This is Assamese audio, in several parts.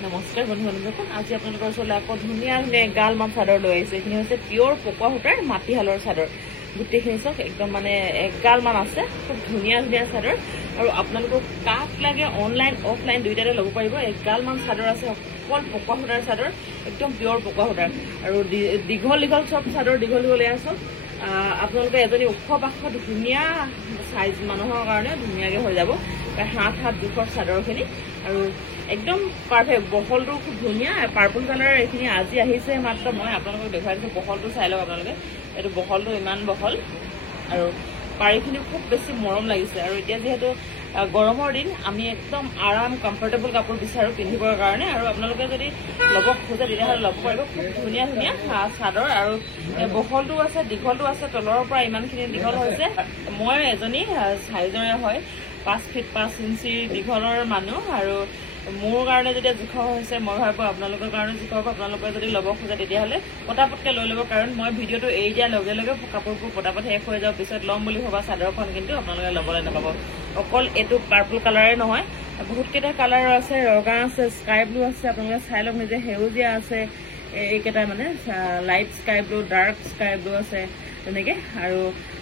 নমস্কাৰ বন্ধু-বান্ধৱীসকল, আজি আপোনালোকৰ ওচৰলৈ আকৌ ধুনীয়া ধুনীয়া এগালমান চাদৰ লৈ আহিছোঁ। এইখিনি হৈছে পিয়ৰ পকোৱা সূতাৰ মাটিশালৰ চাদৰ। গোটেইখিনি চাওক, একদম মানে এগালমান আছে, খুব ধুনীয়া ধুনীয়া চাদৰ। আৰু আপোনালোকক কাক লাগে অনলাইন অফলাইন দুইটাতে ল'ব পাৰিব। এগালমান চাদৰ আছে, অকল পকোৱা সূতাৰ চাদৰ, একদম পিয়ৰ পকোৱা সূতাৰ। আৰু দীঘল দীঘল চব চাদৰ দীঘল দীঘল এয়া চব আপোনালোকে এজনী ওখ পাখত ধুনীয়া চাইজ মানুহৰ কাৰণে ধুনীয়াকৈ হৈ যাব। প্ৰায় 7 জোখৰ চাদৰখিনি আৰু একদম পাৰফেক্ট। বহলটো খুব ধুনীয়া, পাৰ্পল কালাৰ। এইখিনি আজি আহিছে মাত্ৰ, মই আপোনালোকক দেখুৱাই দিছোঁ। বহলটো চাই লওক আপোনালোকে, এইটো বহলটো ইমান বহল আৰু পাৰিখিনি খুব বেছি মৰম লাগিছে। আৰু এতিয়া যিহেতু গৰমৰ দিন, আমি একদম আৰাম কমফৰ্টেবল কাপোৰ বিচাৰোঁ পিন্ধিবৰ কাৰণে। আৰু আপোনালোকে যদি ল'ব খোজে তেতিয়াহ'লে ল'ব পাৰিব। খুব ধুনীয়া ধুনীয়া চাদৰ আৰু বহলটো আছে, দীঘলটো আছে। তলৰ পৰা ইমানখিনি দীঘল হৈছে। মই এজনী চাইজৰে হয়, 5 ফিট 5 ইঞ্চিৰ দীঘলৰ মানুহ। আৰু মোৰ কাৰণে যেতিয়া জোখৰ হৈছে, মই ভাবোঁ আপোনালোকৰ কাৰণে জোখৰ হ'ব। আপোনালোকে যদি ল'ব খোজে তেতিয়াহ'লে পটাপটকৈ লৈ ল'ব, কাৰণ মই ভিডিঅ'টো এৰি দিয়াৰ লগে লগে কাপোৰবোৰ পটাপট শেষ হৈ যাব। পিছত ল'ম বুলি ভবা চাদৰখন কিন্তু আপোনালোকে ল'বলৈ নাপাব। অকল এইটো পাৰ্পল কালাৰে নহয়, বহুতকেইটা কালাৰ আছে। ৰঙা আছে, স্কাই ব্লু আছে, আপোনালোকে চাই লওক নিজে। সেউজীয়া আছে, এইকেইটা মানে light sky blue, dark sky blue আছে তেনেকৈ। আৰু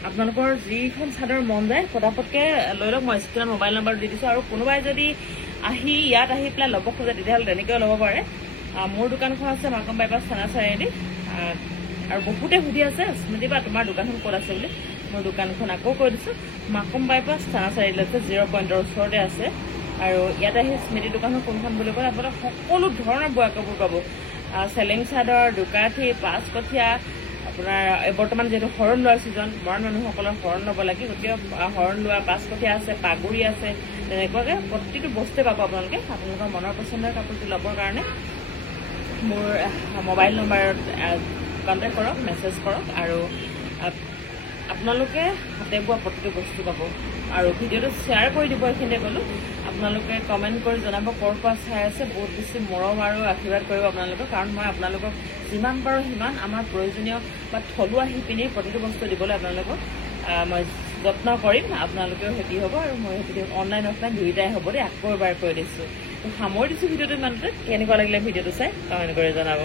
আপোনালোকৰ যিখন চাদৰ মন যায় পটাপটকৈ লৈ লওক। মই স্ক্ৰীণত মোবাইল নম্বৰ দি দিছোঁ। আৰু কোনোবাই যদি ইয়াত আহি পেলাই ল'ব খোজে তেতিয়াহ'লে তেনেকৈও ল'ব পাৰে। মোৰ দোকানখন আছে মাকম বাইপাছ থানা চাৰিআলি। আৰু বহুতে সুধি আছে, স্মৃতি বা তোমাৰ দোকানখন ক'ত আছে বুলি। মোৰ দোকানখন আকৌ কৈ দিছোঁ, মাকম বাইপাছ থানা চাৰিআলি আছে, 0 পইণ্টৰ ওচৰতে আছে। আৰু ইয়াত আহি স্মৃতি দোকানখন কোনখন বুলি ক'লে আপোনালোক সকলো ধৰণৰ বোৱা কাপোৰ পাব। চেলেং চাদৰ, দুকাঠি, 5 কঠীয়া, আপোনাৰ বৰ্তমান যিহেতু শৰণ লোৱাৰ ছিজন, মৰাণ মানুহসকলৰ শৰণ ল'ব লাগে, গতিকে শৰণ লোৱা 5 কঠীয়া আছে, পাগুৰি আছে, তেনেকুৱাকৈ প্ৰতিটো বস্তুৱে পাব আপোনালোকে। আপোনালোকৰ মনৰ পচন্দৰ কাপোৰটো ল'বৰ কাৰণে মোৰ মোবাইল নম্বৰত কণ্টেক্ট কৰক, মেছেজ কৰক। আৰু আপোনালোকে হাতে বোৱা প্ৰতিটো বস্তু পাব। আৰু ভিডিঅ'টো শ্বেয়াৰ কৰি দিব, এইখিনিতে ক'লোঁ। আপোনালোকে কমেণ্ট কৰি জনাব ক'ৰ পৰা চাই আছে। বহুত বেছি মৰম আৰু আশীৰ্বাদ কৰিব আপোনালোকক, কাৰণ মই আপোনালোকক যিমান পাৰোঁ সিমান আমাৰ প্ৰয়োজনীয় বা থলুৱা শিপিনী প্ৰতিটো বস্তু দিবলৈ আপোনালোকক মই যত্ন কৰিম। আপোনালোকেও হেপি হ'ব আৰু মই হেপি দিম। অনলাইন অফলাইন দুয়োটাই হ'ব দেই। আকৌ এবাৰ কৈ দিছোঁ। সামৰি দিছোঁ ভিডিঅ'টো ইমানতে। কেনেকুৱা লাগিলে ভিডিঅ'টো চাই কমেণ্ট কৰি জনাব।